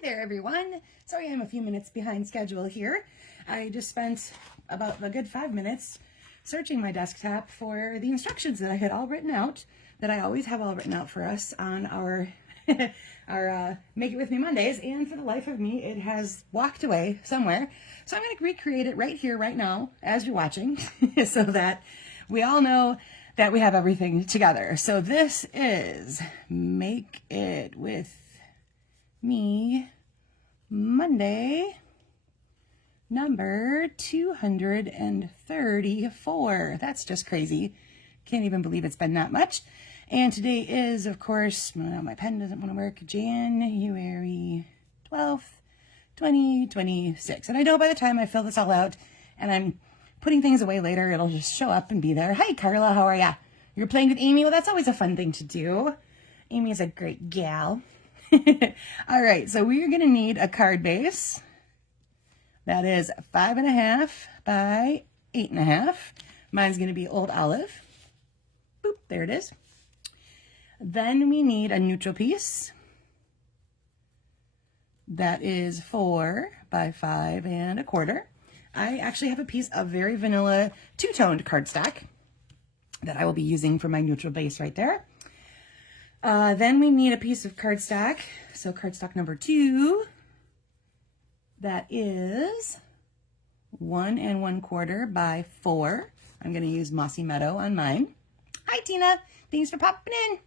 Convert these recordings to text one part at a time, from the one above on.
Hi there, everyone. Sorry I'm a few minutes behind schedule here. I just spent about a good 5 minutes searching my desktop for the instructions that I had all written out, that I always have all written out for us on our Make It With Me Mondays, and for the life of me, it has walked away somewhere. So I'm going to recreate it right here, right now, as you're watching, so that we all know that we have everything together. So this is Make It With Me Monday number 234. That's just crazy. Can't even believe it's been that much. And today is, of course, no, my pen doesn't want to work, January 12th, 2026. And I know by the time I fill this all out and I'm putting things away later, it'll just show up and be there. Hi, Carla, how are ya? You're playing with Amy? Well, that's always a fun thing to do. Amy is a great gal. All right, so we're going to need a card base. That is 5.5 by 8.5. Mine's going to be Old Olive. Boop, there it is. Then we need a neutral piece. That is 4 by 5.25. I actually have a piece of very vanilla two-toned cardstock that I will be using for my neutral base right there. Then we need a piece of cardstock. So cardstock number 2. That is 1 1/4 by 4. I'm going to use Mossy Meadow on mine. Hi, Tina. Thanks for popping in.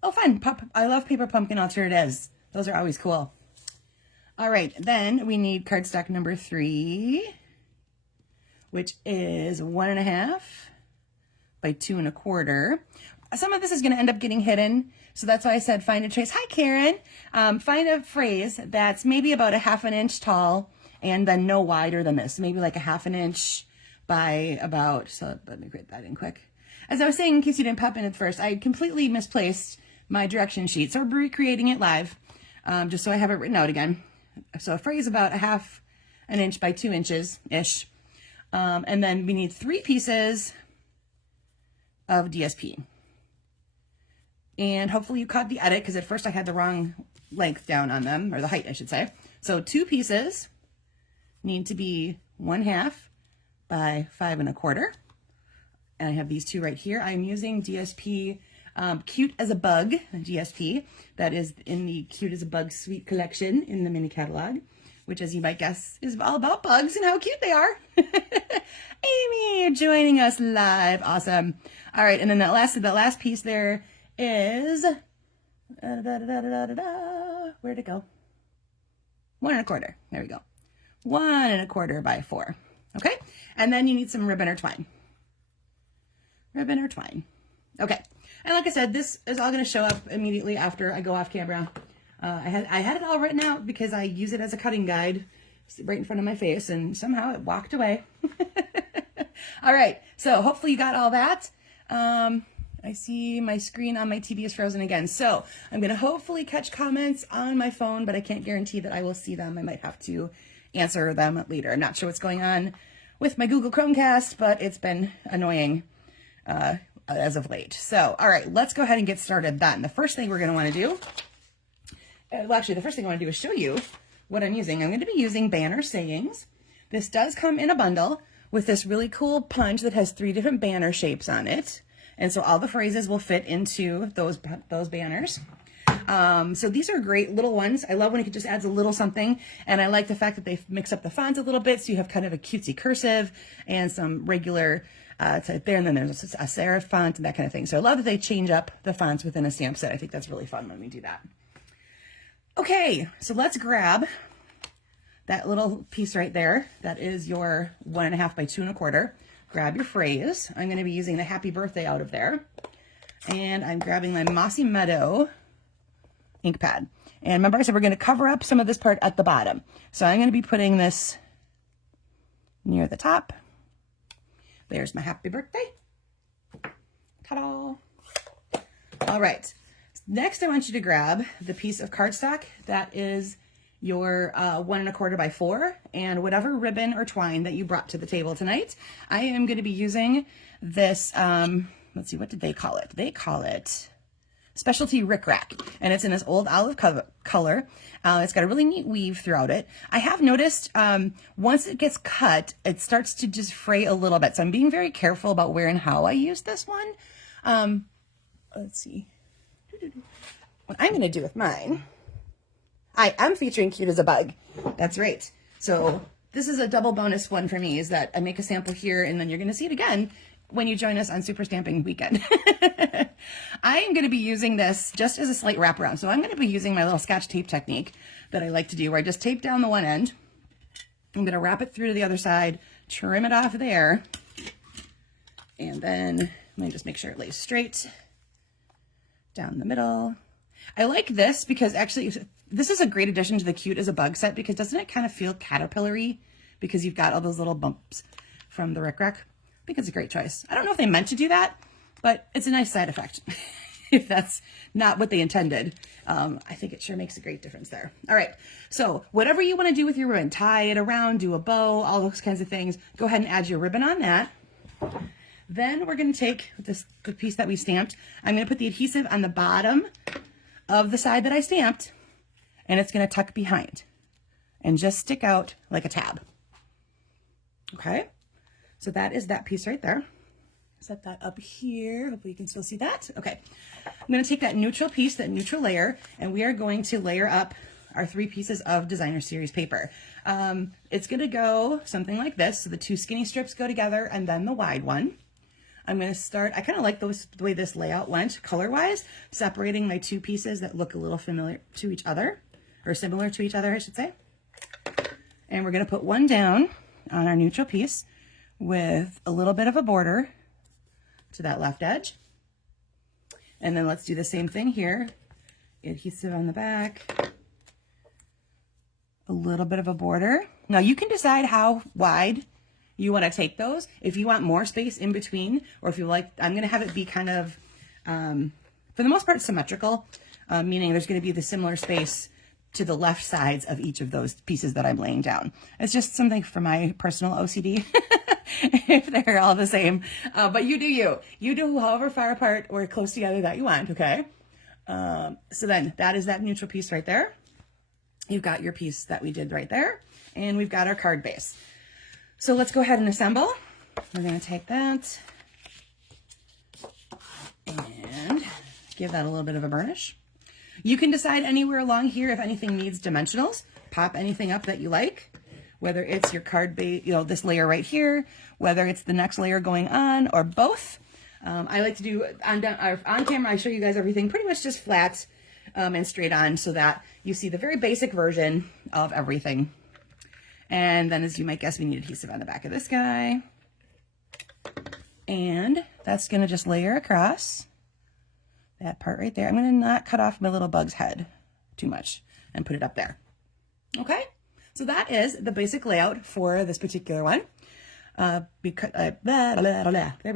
Oh, fun. I love paper pumpkin alternatives. Those are always cool. All right. Then we need cardstock number 3, which is 1.5 by 2 1/4. Some of this is going to end up getting hidden, so that's why I said find a trace. Hi, Karen. Find a phrase that's maybe about 1/2 inch tall and then no wider than this. Maybe like 1/2 inch by about, so let me get that in quick. As I was saying, in case you didn't pop in at first, I completely misplaced my direction sheet, so we're recreating it live, just so I have it written out again. So a phrase about 1/2 inch by 2 inches-ish. And then we need 3 pieces of DSP. And hopefully you caught the edit, because at first I had the wrong length down on them, or the height, I should say. So 2 pieces need to be 1/2 by 5 1/4. And I have these 2 right here. I'm using DSP Cute as a Bug, DSP. That is in the Cute as a Bug Suite collection in the mini catalog, which, as you might guess, is all about bugs and how cute they are. Amy, you're joining us live. Awesome. All right, and then that last piece there is where'd it go? 1 1/4. There we go. 1 1/4 by 4. Okay, and then you need some ribbon or twine. Ribbon or twine. Okay, and like I said, this is all going to show up immediately after I go off camera. I had it all written out because I use it as a cutting guide right in front of my face, and somehow it walked away. All right, so hopefully you got all that. I see my screen on my TV is frozen again. So I'm going to hopefully catch comments on my phone, but I can't guarantee that I will see them. I might have to answer them later. I'm not sure what's going on with my Google Chromecast, but it's been annoying as of late. So, all right, let's go ahead and get started then. The first thing we're going to want to do, well, actually, the first thing I want to do is show you what I'm using. I'm going to be using Banner Sayings. This does come in a bundle with this really cool punch that has 3 different banner shapes on it. And so all the phrases will fit into those banners. So these are great little ones. I love when it just adds a little something. And I like the fact that they mix up the fonts a little bit. So you have kind of a cutesy cursive and some regular type there. And then there's a serif font and that kind of thing. So I love that they change up the fonts within a stamp set. I think that's really fun when we do that. Okay, so let's grab that little piece right there. That is your 1.5 by 2 1/4. Grab your phrase. I'm going to be using the happy birthday out of there. And I'm grabbing my Mossy Meadow ink pad. And remember I said we're going to cover up some of this part at the bottom. So I'm going to be putting this near the top. There's my happy birthday. Ta-da! All right. Next, I want you to grab the piece of cardstock that is your 1 1/4 by 4 and whatever ribbon or twine that you brought to the table tonight. I am going to be using this, let's see, what did they call it? They call it specialty rickrack, and it's in this old olive color. It's got a really neat weave throughout it. I have noticed once it gets cut, it starts to just fray a little bit. So I'm being very careful about where and how I use this one. Let's see. What I'm going to do with mine, I am featuring Cute as a Bug. That's right. So this is a double bonus one for me, is that I make a sample here, and then you're going to see it again when you join us on Super Stamping Weekend. I am going to be using this just as a slight wraparound. So I'm going to be using my little Scotch tape technique that I like to do, where I just tape down the one end. I'm going to wrap it through to the other side, trim it off there, and then let me just make sure it lays straight down the middle. I like this because actually this is a great addition to the Cute as a Bug set, because doesn't it kind of feel caterpillar-y because you've got all those little bumps from the rickrack? I think it's a great choice. I don't know if they meant to do that, but it's a nice side effect. If that's not what they intended, I think it sure makes a great difference there. All right, so whatever you want to do with your ribbon, tie it around, do a bow, all those kinds of things, go ahead and add your ribbon on that. Then we're going to take the piece that we stamped. I'm going to put the adhesive on the bottom of the side that I stamped, and it's going to tuck behind and just stick out like a tab. Okay, so that is that piece right there. Set that up here. Hopefully you can still see that. Okay, I'm going to take that neutral piece, that neutral layer, and we are going to layer up our 3 pieces of designer series paper. It's going to go something like this. So the 2 skinny strips go together and then the wide one. I'm going to start, I kind of like the way this layout went color-wise, separating my 2 pieces that look a little familiar to each other, or similar to each other, I should say. And we're going to put one down on our neutral piece with a little bit of a border to that left edge. And then let's do the same thing here. Adhesive on the back, a little bit of a border. Now you can decide how wide you want to take those. If you want more space in between, or if you like, I'm going to have it be kind of, for the most part, symmetrical, meaning there's going to be the similar space to the left sides of each of those pieces that I'm laying down. It's just something for my personal OCD. If they're all the same, but you do you. You do however far apart or close together that you want, okay? So then that is that neutral piece right there. You've got your piece that we did right there, and we've got our card base. So let's go ahead and assemble. We're going to take that and give that a little bit of a burnish. You can decide anywhere along here if anything needs dimensionals. Pop anything up that you like, whether it's your card base, you know, this layer right here, whether it's the next layer going on, or both. I like to do on camera, I show you guys everything pretty much just flat and straight on, so that you see the very basic version of everything. And then, as you might guess, we need adhesive on the back of this guy. And that's going to just layer across that part right there. I'm going to not cut off my little bug's head too much and put it up there. Okay, so that is the basic layout for this particular one. There we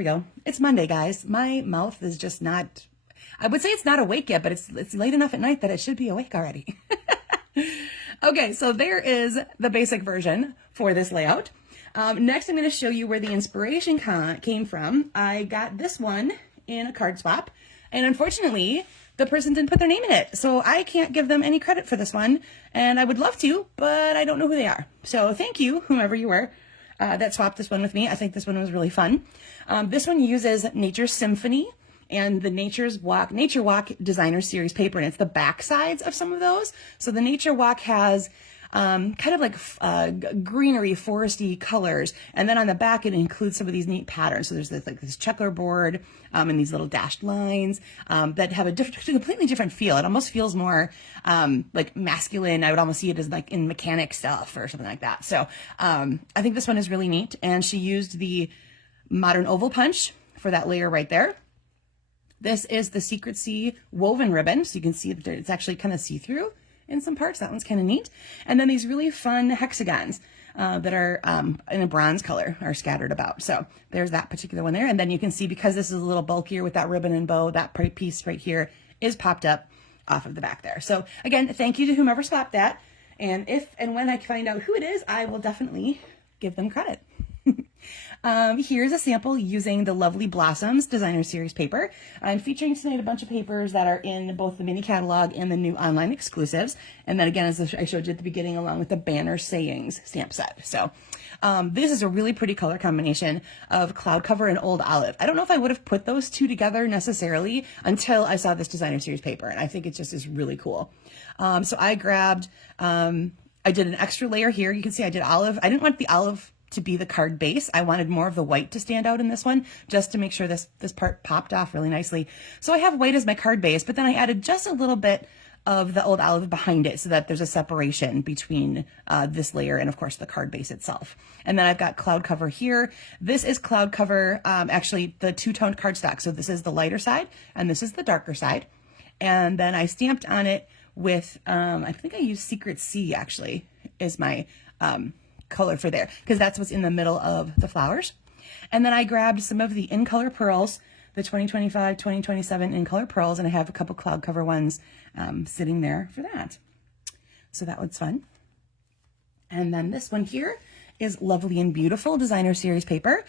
go. It's Monday, guys. My mouth is just not, I would say it's not awake yet, but it's late enough at night that it should be awake already. Okay, so there is the basic version for this layout. Next, I'm going to show you where the inspiration came from. I got this one in a card swap, and unfortunately, the person didn't put their name in it, so I can't give them any credit for this one, and I would love to, but I don't know who they are. So thank you, whomever you were, that swapped this one with me. I think this one was really fun. This one uses Nature Symphony and the Nature Walk Designer Series paper, and it's the back sides of some of those. So the Nature Walk has kind of like greenery, foresty colors, and then on the back it includes some of these neat patterns. So there's this checkerboard and these little dashed lines that have a completely different feel. It almost feels more like masculine. I would almost see it as like in mechanic stuff or something like that. So I think this one is really neat, and she used the Modern Oval Punch for that layer right there. This is the Secret Sea woven ribbon, so you can see that it's actually kind of see-through in some parts. That one's kind of neat. And then these really fun hexagons that are in a bronze color are scattered about. So there's that particular one there. And then you can see, because this is a little bulkier with that ribbon and bow, that piece right here is popped up off of the back there. So again, thank you to whomever swapped that. And if and when I find out who it is, I will definitely give them credit. Here's a sample using the Lovely Blossoms Designer Series paper. I'm featuring tonight a bunch of papers that are in both the mini catalog and the new online exclusives. And then again, as I showed you at the beginning, along with the Banner Sayings stamp set. So this is a really pretty color combination of Cloud Cover and Old Olive. I don't know if I would have put those two together necessarily until I saw this Designer Series paper. And I think it just is really cool. So I grabbed, I did an extra layer here. You can see I did olive. I didn't want the olive to be the card base. I wanted more of the white to stand out in this one, just to make sure this part popped off really nicely. So I have white as my card base, but then I added just a little bit of the Old Olive behind it so that there's a separation between this layer and of course the card base itself. And then I've got Cloud Cover here. This is Cloud Cover, actually the two-toned cardstock. So this is the lighter side and this is the darker side. And then I stamped on it with, I think I used Secret Sea actually is my color for there, because that's what's in the middle of the flowers. And then I grabbed some of the In Color Pearls, the 2025, 2027 In Color Pearls, and I have a couple Cloud Cover ones sitting there for that. So that was fun. And then this one here is Lovely and Beautiful Designer Series paper.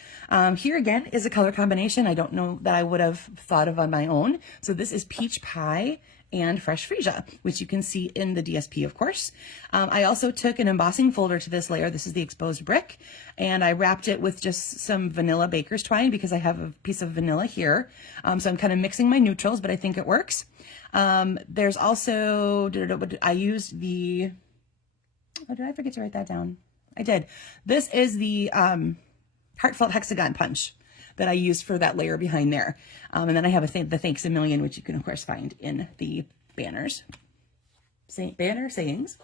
Here again is a color combination I don't know that I would have thought of on my own. So this is Peach Pie and Fresh Freesia, which you can see in the DSP, of course. I also took an embossing folder to this layer. This is the exposed brick, and I wrapped it with just some vanilla baker's twine because I have a piece of vanilla here. So I'm kind of mixing my neutrals, but I think it works. There's also, I used the, oh, did I forget to write that down? I did. This is the Heartfelt Hexagon Punch that I used for that layer behind there. And then I have the Thanks a Million, which you can of course find in the banners, banner sayings.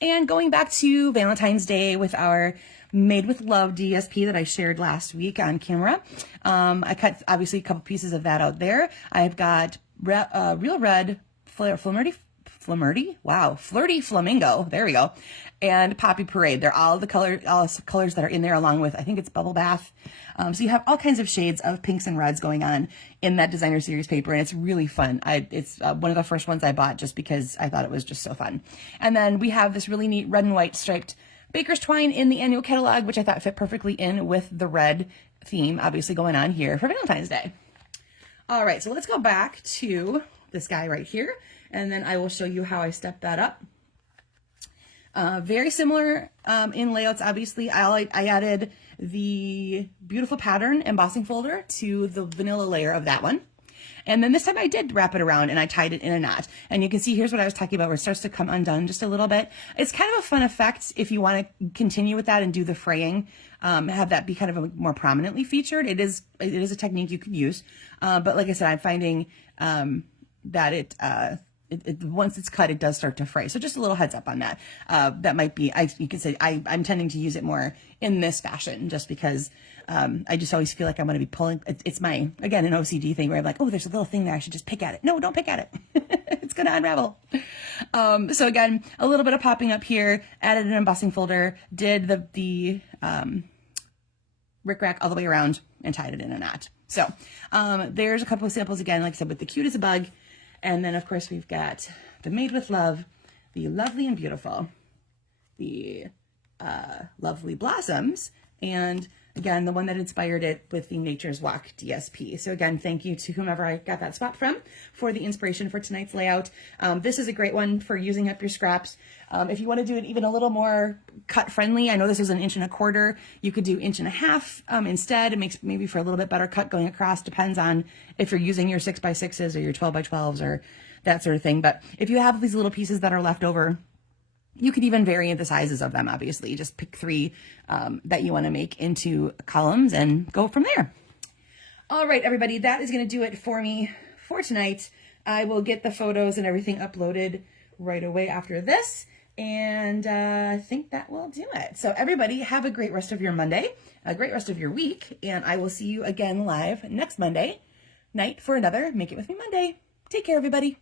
And going back to Valentine's Day with our Made with Love DSP that I shared last week on camera. I cut obviously a couple pieces of that out there. I've got Real Red Flirty Flamingo, there we go, and Poppy Parade. They're all the colors that are in there, along with, I think it's Bubble Bath. So you have all kinds of shades of pinks and reds going on in that Designer Series paper, and it's really fun. It's one of the first ones I bought just because I thought it was just so fun. And then we have this really neat red and white striped Baker's Twine in the annual catalog, which I thought fit perfectly in with the red theme, obviously going on here for Valentine's Day. All right, so let's go back to this guy right here, and then I will show you how I stepped that up. Very similar in layouts, obviously. I added the Beautiful Pattern embossing folder to the vanilla layer of that one. And then this time I did wrap it around and I tied it in a knot. And you can see here's what I was talking about where it starts to come undone just a little bit. It's kind of a fun effect if you want to continue with that and do the fraying, have that be kind of a more prominently featured. It is a technique you could use. But like I said, I'm finding that once it's cut, it does start to fray. So just a little heads up on that. That might be, you could say, I'm tending to use it more in this fashion just because I just always feel like I'm going to be pulling. It's my, again, an OCD thing where I'm like, oh, there's a little thing there. I should just pick at it. No, don't pick at it. It's going to unravel. So again, a little bit of popping up here, added an embossing folder, did the rickrack all the way around and tied it in a knot. So there's a couple of samples again, like I said, with the Cute as a Bug. And then, of course, we've got the Made with Love, the Lovely and Beautiful, the Lovely Blossoms, and again, the one that inspired it with the Nature's Walk DSP. So again, thank you to whomever I got that spot from for the inspiration for tonight's layout. This is a great one for using up your scraps. If you want to do it even a little more cut friendly, I know this is 1 1/4 inches. You could do 1.5 inches instead. It makes maybe for a little bit better cut going across. Depends on if you're using your 6x6s or your 12x12s or that sort of thing. But if you have these little pieces that are left over, you could even vary the sizes of them, obviously. Just pick 3 that you want to make into columns and go from there. All right, everybody, that is going to do it for me for tonight. I will get the photos and everything uploaded right away after this. And I think that will do it. So everybody have a great rest of your Monday, a great rest of your week. And I will see you again live next Monday night for another Make It With Me Monday. Take care, everybody.